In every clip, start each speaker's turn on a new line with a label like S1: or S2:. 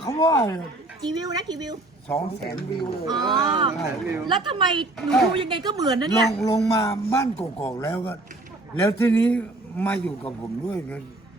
S1: เขาว่า
S2: กี่วิวนะกี่วิว
S1: 200,000 วิว
S2: อ๋อแล้วทำไมหนูดูยังไงก็เหมือนนะเนี่ย
S1: ลงมาบ้านกอกๆแล้วก็ แล้วทีนี้มาอยู่กับผมด้วยเลย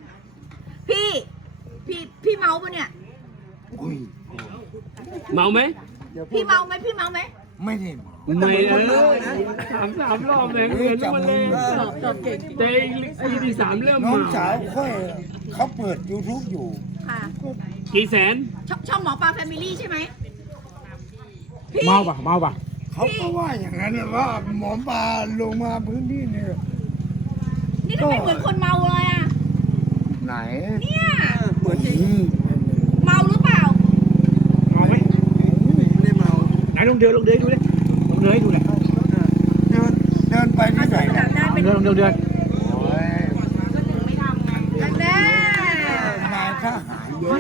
S2: พี่เมาปะเนี่ย
S1: อุ้ย
S3: เมาไหม
S2: พี่เมาไหมพี่เมาไหม
S1: ไม่ได้มา
S3: ไม่ถาม3 รอบเลยเห็นมันเลยตอบเก่งแต่อีที่3เริ่ม
S1: น้อง
S3: เมา
S1: สาวค่อยเขาเปิด YouTube อยู่
S2: ค่ะ
S3: กี่แสน
S2: ช่องหมอปลาแฟมิลี่ใช่ไหมพี่
S4: เมาป่ะ
S1: เขาก็ว่าอย่างนั้นเลยว่าหมอปลาลงมาพื้นที่นี่
S2: นี่ทำไมเหมือนคนเมาเลยอ่ะ
S1: ไหน
S2: เนี่ย
S1: เหมือนจริง
S2: เมาหรือเปล่า
S4: เมาไหมไม่เมาไหนลงเดินดูดิลงเดินให้ดูหน่อย
S1: เดินไปที่ไหนนะ
S2: ได้เป็น
S4: เดิน
S1: โอ้ย
S2: แน่
S1: นายทหารเยอะ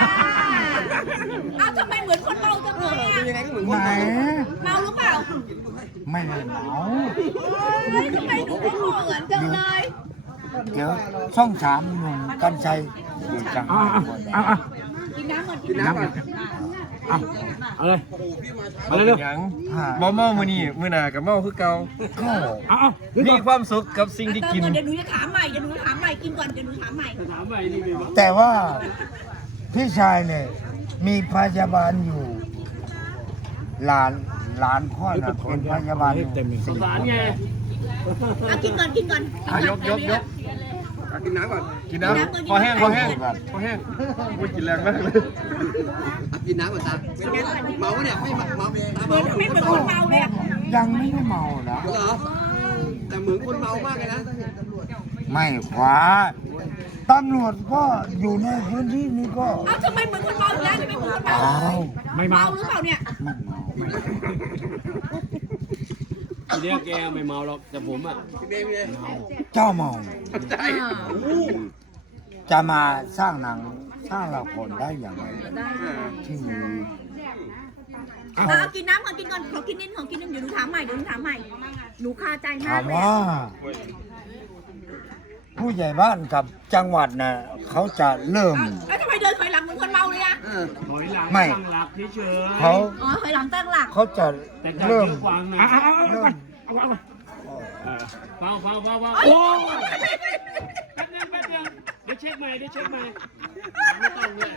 S2: อ้าวทำไมเหมือนคนเมาจังเลยอ่ะ
S1: ไหน
S2: เมาหรือเปล่า
S1: ไม่ได้เมา
S2: เฮ้ยทำไมหนูไม่เหมือนจังเลย
S1: เดี๋ยวช่อง3หนุ่มกันชัยอยู่จังหวัด
S4: อ่ะ
S2: กินน้ำก่อนกินน้ำก่อน
S4: เอาเลยมาเลยเร็ว
S5: หยังบ่เมามื้อนี้มื้อหน้าก็เมาคือเก่า
S1: ก็
S4: เอา
S5: มีความสุขกับสิ่งที่กิน
S2: เดี๋ยวหนูจะถามใหม่กินก่อนเดี๋ยวหนูถามใหม่
S3: ถามไปนี่เป็นว่า
S1: แต่ว่าพี่ชายเนี่ยมีพยาบาลอยู่หลานพ่อนะเป็นพยาบาลอยู่
S3: สงสารไง
S2: เอากินก่อน
S5: ยกกินน้ำก่อนกินน้ำพอแห้งโอ้ยกินแรงมากเลย
S6: กินน้ำก่อนตาเมาเนี่ยไม่เมาตา
S2: เหมื
S6: เมา
S2: อนไม่เหมือนคนเมาเลยอะ
S1: ยังไม่ได้เมานะ
S6: เหรอแต่เหมือนคนเมามากเลยนะ
S1: ไม่ขวาตำรวจก็อยู่ในพื้นที่นี้ก็
S2: เอ้าทำไมเหมือนคนเมาอีกแล้วทำไมเหมือนคนเมา
S1: อ้าว
S4: ไม่เมา
S2: เมาหรือเปล่าเนี่ย
S1: ไม่เมา
S3: ทีเนี้ยแกไม่เมาหรอกแต่ผมอ่ะ
S1: เจ้าเมาจะมาสร้างหนังสร้างละครได้อย่างไรที่มี
S2: เอากินน้ำก่อนกินก่อนขอกินนิดเดี๋ยวหนูถามใหม่หนูคาใจมา
S1: ถาก ม
S2: เลย
S1: ว่า ผู้ใหญ่บ้านกับจังหวัดน่ะเขาจะเริ่ม
S2: แล้วทำไมเดินถอยหลังเหมือนคนเมาเลยอะ
S3: ถอยหลัง
S1: ไม่
S3: ตั้งหลักเฉยๆ
S1: เขา
S2: อ๋อถอยหลังตั้งหลัก
S1: เขาจะ
S3: แต่การ
S1: เริ่ม
S3: เยอะกว่านะ
S4: เอา
S3: เบาโอ้แป๊บนึงเดี๋ยวเช็คใหม่ไม่ต้องเลย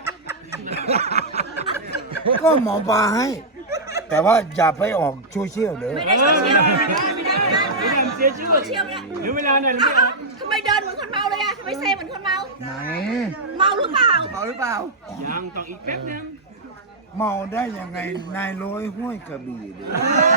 S1: ก็หมอปลาให้ แต่ว่าอย่าไปออกโซเชียลเด้อ
S2: ไม่ได้เชียวไม่ได้
S3: ไม่ทำเสียชื่อ
S2: เชียวเนี่ย
S3: เดี๋ยวเวลาเนี่ยไม่ออก
S2: ทำไมเดินเหมือนคนเมาเลยอะทำไมเซเหมือนคนเมา
S1: ไหน
S2: เมาหรือเปล่า
S6: เมาหรือเปล่า
S3: ยังต้องอีกแป๊บนึง
S1: เมาได้ยังไงนายร้อยห้วยกระบี่เด้อ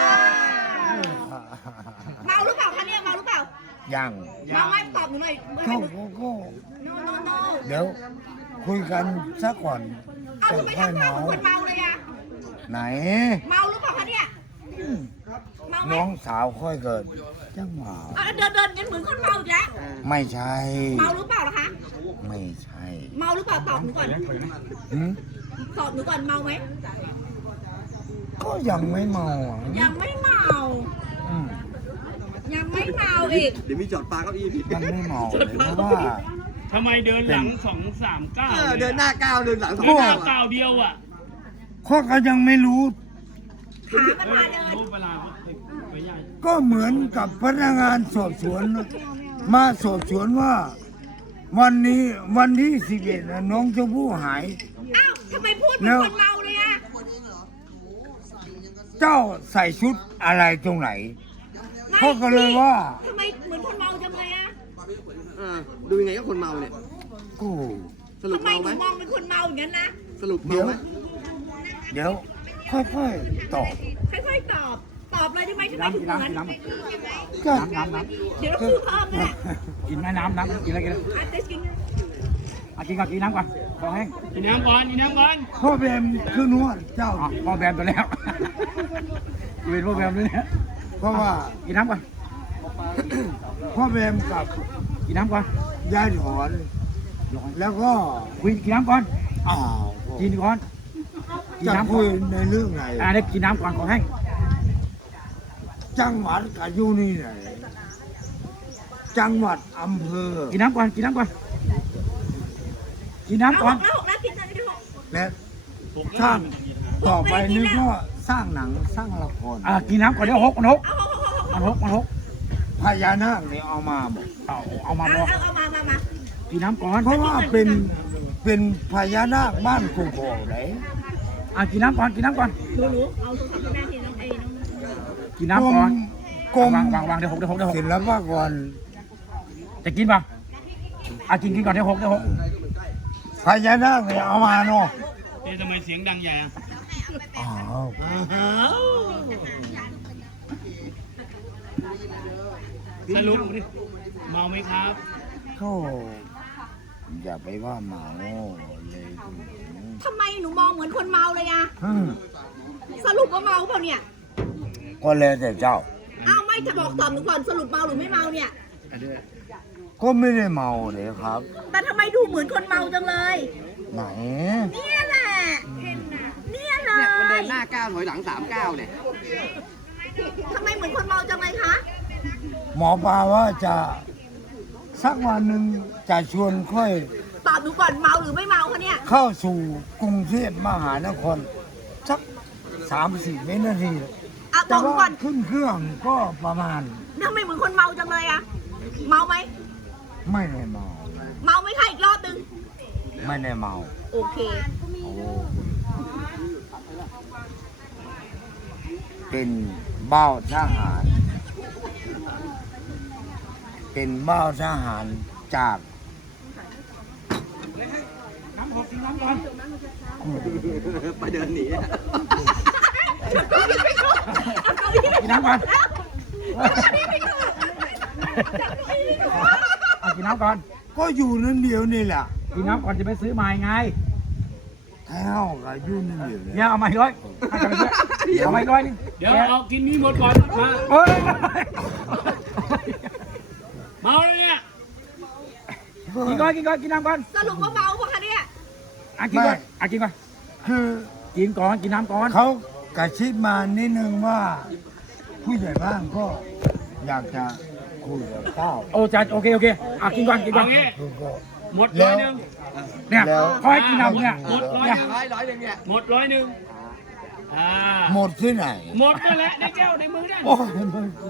S2: เมาหรือเปล่าคะเนี่ยเมาหรือเปล่า
S1: ยัง
S2: เมาไหมตอบหนูหน่อย
S1: ก็
S2: no
S1: เดี๋ยวคุยกันสักก่อน
S2: เอา
S1: จะ
S2: ทำไม
S1: ค่อย
S2: ทำหน้า
S1: เมา
S2: เหมือนคนเมาเลยอะ
S1: ไหน
S2: เมาหรือเปล่าคะเนี่ยเมาไหม
S1: น้องสาวค่อยเกิดจังเมา
S2: เอาเดินกันเหมือนคนเมาอีกแล้ว
S1: ไม่ใช่
S2: เมาหรือเปล่าล่ะคะ
S1: ไม่ใช่
S2: เมาหรือเปล่าตอบหนูก่อน
S1: หืม
S2: ตอบหนูก่อนเมาไหม
S1: ก็ยังไม่เมาอ่ะ
S2: ยังไม่เมา
S1: อืม
S2: ยังไม่เมาอีก
S6: เดี๋ยวมีจอดปลาเก้าอี้ผิด
S1: ยังไม่เมาเลยเพราะว่า
S3: ทำไมเดินหลัง2 3 9
S6: เดินหน้าก้าวเดินหลังสอง
S3: เดินห
S6: ก้า
S3: น้าว ก้าวเดียวอ่ะ
S1: ข้อก็ยังไม่รู้
S2: ขามันมาเดิน
S3: รู้เวลาไปย่าง
S1: ก็เหมือนกับพนักงานสอบสวน มาสอบสวนว่า วันนี้วันที่11น่ะน้องชมพู่หาย
S2: อ้าวทำไมพูดเหมือนคนเมาเลยอะ
S1: เจ้าใส่ชุดอะไรตรงไหน พ่อก็เลยว่า
S2: ทำไมเหมือนคนเมาจังเลยอะ
S6: ดูยังไงก็คนเมาเนี่ย
S1: กู
S6: สรุป
S2: ทำไม
S6: เมา
S2: ห
S6: ไหม
S2: นูมองเป็นคนเมาอย่างนั้นนะ
S6: สรุป
S1: เดี๋
S6: เมา
S1: ยว
S6: ไหม
S1: เดี๋ยว ค่อยๆตอบ
S2: ค่อยๆตอบ ตอบเลยได้ไหมทำไมถึงเหมือน
S1: ก็
S2: เดี๋ยวเราพูดเพิ่มนะ
S4: กินไหมน้ำกินอะไรกิน
S2: อาจจะกิน
S4: กินก่อนกินน้ำก่อนคอแห้ง
S3: กินน้ำก่อน
S1: พ่อแบมคือนวดเจ้า
S4: พ่อแบมตัวแล้วเป็นพ่อแบมด้วยเนี่ย
S1: เพราะว่า
S4: กินน้ำก่อน
S1: พ่อแบมกับ
S4: กินน้ำก่อน
S1: ยายถอน แล้วก็
S4: คุยกินน้ำก่อน
S1: อ้าว
S4: กินก่อนกิน
S1: จะ
S4: น้ำ
S1: คุ
S4: ก่อย น
S1: ในเรื่องไหน
S4: ได้กินน้ำก่อนคอแห้ง
S1: จังหวัดกับอยู่นี่ไหนจังหวัดอำเภอ
S4: กินน้ำก่อนกินน้ำก่อนกิน
S2: เอา
S4: น้ำก่อน
S2: 6 แล้วกินตอนที่6
S1: และสร้างต่อไปนี้ก็สร้างหนังสร้างละคร
S4: กินน้ำก่อนเดี๋ยวหกมันหก
S1: พญานาคเนี่ยเอามาบอก
S4: เอามาบ
S2: เอา
S4: อก
S2: มา
S4: กินน้ำก่อน
S1: เพราะว่าเป็นพญานาคบ้านกูโกไหน
S4: กินน้ำก่อน
S2: หนูเอาโทรศัพท์ที่แม่ทีน้อง
S4: กินน้ำก่อน
S1: กรม
S4: วางเดี๋ยวหก
S1: ศิลปากร
S4: จะกินป่ะกินก่อนเดี๋ยวหก
S1: พญานาคเนี่ยเอามาเนาะ
S3: ทำไมเสียงดังใหญ่อะ
S1: อ้าว
S3: สรุปเมาไหมครับ
S1: ก็อย่าไปว่าเมาเลย
S2: ทำไมหนูมองเหมือนคนเมาเลยอะ
S1: อืม
S2: สรุปว่าเมาเปล่าเนี่ย
S1: ก็แล้วแต่เจ้า
S2: อ้าวไม่จะบอกตอบหนูก่อนสรุปเมาหรือไม่เมาเนี่ย
S1: ก็ไม่ได้เมาเลยครับ
S2: แต่ทำไมดูเหมือนคนเมาจังเลย
S1: ไหน
S2: เนี่ยแหละเนี่ยเล
S6: เนี่ยมันเดิน
S2: ย
S6: หน้าก้าวถอยหลัง3 ก้าวเนี่ย
S2: ทำไมเหมือนคนเมาจังเลยคะ
S1: หมอปลาว่าจะสักวันหนึ่งจะชวนค่อย
S2: ตอบหนูก่อนเมาหรือไม่เมาคะเนี่ย
S1: เข้าสู่กรุงเทพมหานครสัก3-4 วินาที
S2: เอาบ
S1: แต่
S2: อกหนูก่
S1: ว่า
S2: อน
S1: ขึ้นเครื่องก็ประมาณ
S2: ทำไมเหมือนคนเมาจังเลยอะเมาไหม
S1: ไม่ได้เมา
S2: เมาไหมคะอีกรอบนึง
S1: ไม่ได้เมา
S2: โอเค
S1: เป็นเบ้าทหาร เป็นเบ้าทหารจาก
S4: น้ำหกกินน้ำก่อน
S6: ไปเดินหนี
S4: กินน้ำก่อนกินน้ำก่อน
S1: ก็อยู่นั่นเดียวนี่แหละ
S4: กินน้ำก่อนจะไปซื้อใหม่ไง
S1: แท้วกับอยู่นั่นเดียว
S4: เนี่ยเอามาอีกร้อยเอามาอีกร้อยนึง
S3: เดี๋ยวเอากินนี้หมดก่อนมา
S4: เฮ้ย
S3: เมาแล้วเนี่ย
S4: กินก่อนกินน้ำก่อน
S2: สรุปว่าเมาปะคะเนี่ย
S4: กินก่อนกินก่อน
S1: คือ
S4: กินก่อนกินน้ำก่อน
S1: เขากระชิบมานิดนึงว่า ผู้ใหญ่บ้านก็อยากจะคุยกับเจ้า
S4: โอ้จ้าโอเคกินก่อน
S3: เอางี้
S1: คือก็
S3: หมดร้อยหนึ่ง
S4: เนี่ยคอยกินน้ำเนี่ย
S3: หมดร้อย
S4: เนี่ย
S6: ร้อยหนึ่งเนี่ย
S3: หมดร้อยหนึ่งอ่า
S1: หมดที่ไหน
S3: หมดนั่นแหละในแก้วในมือนั่น
S1: โอ้ย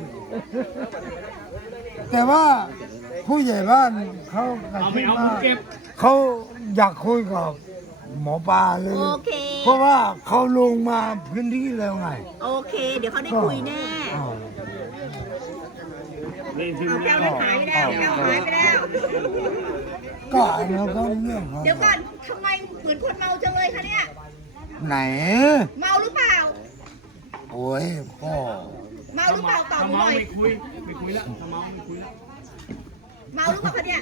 S1: แต่ว่าผู้ใหญ่บ้านเขากระ
S3: เอา
S1: ชิ
S3: ไม่
S1: บ
S3: เอา
S1: มา
S3: เก็บ
S1: เขาอยากคุยกับหมอปลาเลย
S2: โอเค
S1: เพราะว่าเขาลงมาพื้นที่แล้วไง
S2: โอเค เดี๋ยวเขาได้คุยแน่
S1: อ้าว
S3: เล่นถึง
S2: เอาแก้วนั้นหายไปแล้วแก้วหายไปแล้ว
S1: ก็อันนั้นก็เรื่องของ
S2: เดี๋ยวก่อนทำไมเหมือนคนเมาจังเลยคะเนี่ย
S1: ไหน
S2: เมาหรือเปล่า
S1: โอ้ยก็
S2: เมาหรือเปล่าตอบ
S3: ถ้า
S2: หนู
S3: เมา
S2: หน่อย
S3: ไม่คุยแล้วถ้าเมาไม่คุยแล้ว
S2: เมาหรือเปล่าคะเนี่ย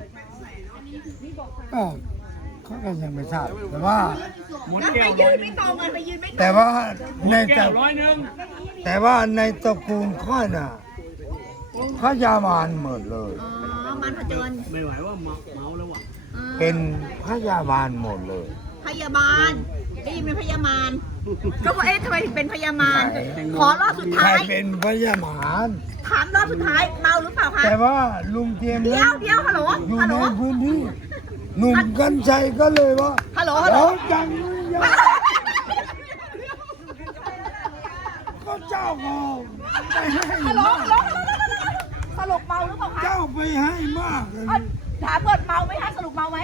S1: ก็เขาก็ยังไม่ทราบแต่ว่า
S3: หมด
S2: แล้ว
S3: แก้
S2: ไป
S3: วร้
S2: ยื
S3: อย
S2: น
S3: หนึ่
S2: ไม่
S3: ง
S2: ตรงเงินไปยืนไม่ตรง
S1: แต่ว่า
S3: หม
S1: ใน
S3: ด
S1: ต
S3: แก้
S1: ระ
S3: วร้อยหนึ่ง
S1: แต่ว่าในตระกูลข้อยน่ะพระยาบาลหมดเลย
S2: อ๋อมันผจญ
S3: ไม่ไหวว่าเมาแล้วว่ะ
S1: เป็นพระยาบาลหมดเลย
S2: พยาบาลได้ยินเป็นพยาบาลก็ว่าเอ๊ะทำไมถึงเป็นพยาบาลขอรอบสุด
S1: ใคร
S2: ท้าย
S1: เป็นพระยาบาล
S2: ถามรอบสุดท้ายเมาหรือเปล่าคะ
S1: แต่ว่าลุงเทียม
S2: เดี๋ยวฮัลโหล
S1: อยู่
S2: ฮัลโหล
S1: ในพื้นที่หนุ่มกัญชัยก็เลยว่า
S2: ฮัลโหลฮัลโหล
S1: โอ้จังเลยอะก็เจ้าก็ไปให้
S2: ฮัลโหล
S1: มาก
S2: ฮัลโหลสรุปเมาหรือเปล่าคะ
S1: เจ้าไปให้มากเลย
S2: ถามก่อนเมาไหมคะสรุปเมาไหม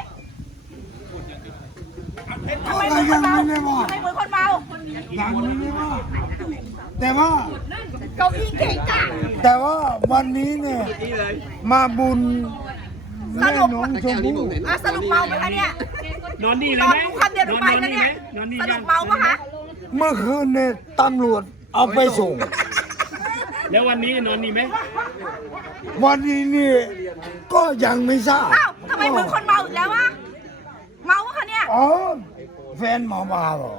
S1: ก็ยังไม่ได้ว่า
S2: ทำไมเหมือนคนเมา
S1: ยังไม่ได้ว่าแต่ว่า
S2: เก้าอี้เก่งจัง
S1: แต่ว่าวันนี้เนี่ยมาบุญแม่น้องชมพู่
S2: สรุปเมาไหมคะเนี่ย
S3: นอนนี่เล
S2: ต
S3: ย
S2: อน
S3: ไหม
S2: ดูคำเดียวหนูไปแล้วเนี่ย
S3: นอนนี่
S2: ส
S3: ไหม
S2: รุปเมาปะคะ
S1: เมื่อคืนเนี่ยตำรวจเอาไปส่ง
S3: แล้ววันนี้นอนนี่ไหม
S1: วันนี้นี่ก็ยังไม่ทราบ
S2: อ้าวทำไมเหมือนคนเมาอีกแล้ววะเมาปะคะเนี่ย
S1: อ๋อแฟนหมอปลาบอก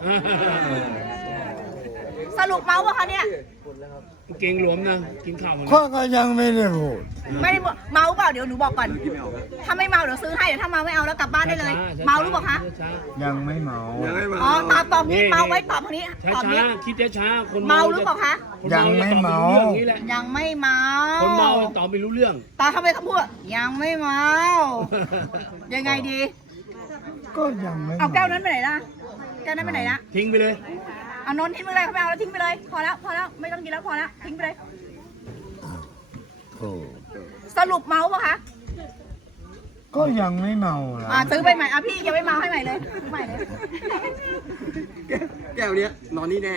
S2: สรุปเมาปะคะเนี่ย
S3: เก่งหลวมนะกินข้าวมัน
S1: ข้าก็ยังไม่ได้พูด
S2: ไม่ได้เมาเปล่าเดี๋ยวหนูบอกก่อน ถ้าไม่เมาเดี๋ยวซื้อให้เดี๋ยวถ้าเมาไม่เอาแล้วกลับบ้านได้เลย เมาหรือเปล่าคะ
S1: ยังไม่เมา
S2: อ๋อตอบนี้เมาไว้ตอบทางนี้
S3: ช้า
S2: ตอบ
S3: ช้า
S2: นี้
S3: คิดช้าคน
S2: เมาหรือเปล่าคะ
S3: คนเมาจะตอบไม่รู้เรื่องนี้แหละ
S2: ยังไม่เมา
S3: คนเมาตอบไม่รู้เรื่อง
S2: ตาทำไมเขาพูดยังไม่เมา ยังไงดี
S1: ก็ยังไม่
S2: เอาแก้วนั้นไปไหนล่ะแกนั้นไปไหนละ
S4: ทิ้งไปเลย
S2: เอานนท์ทิ้งไปเลยเขาไม่เอาแล้วทิ้งไปเลยพอแล้วไม่ต้องกินแล้วพอแล้วทิ้งไปเลย
S1: โอ้
S2: สรุปเมาปะคะ
S1: ก็ยังไม่เมานะ
S2: ซื้อไปใหม่พี่ยังไม่เมาให้ใหม่เลยซื้อใหม่เลย
S6: แก้วเนี้ยนอนนี่แน่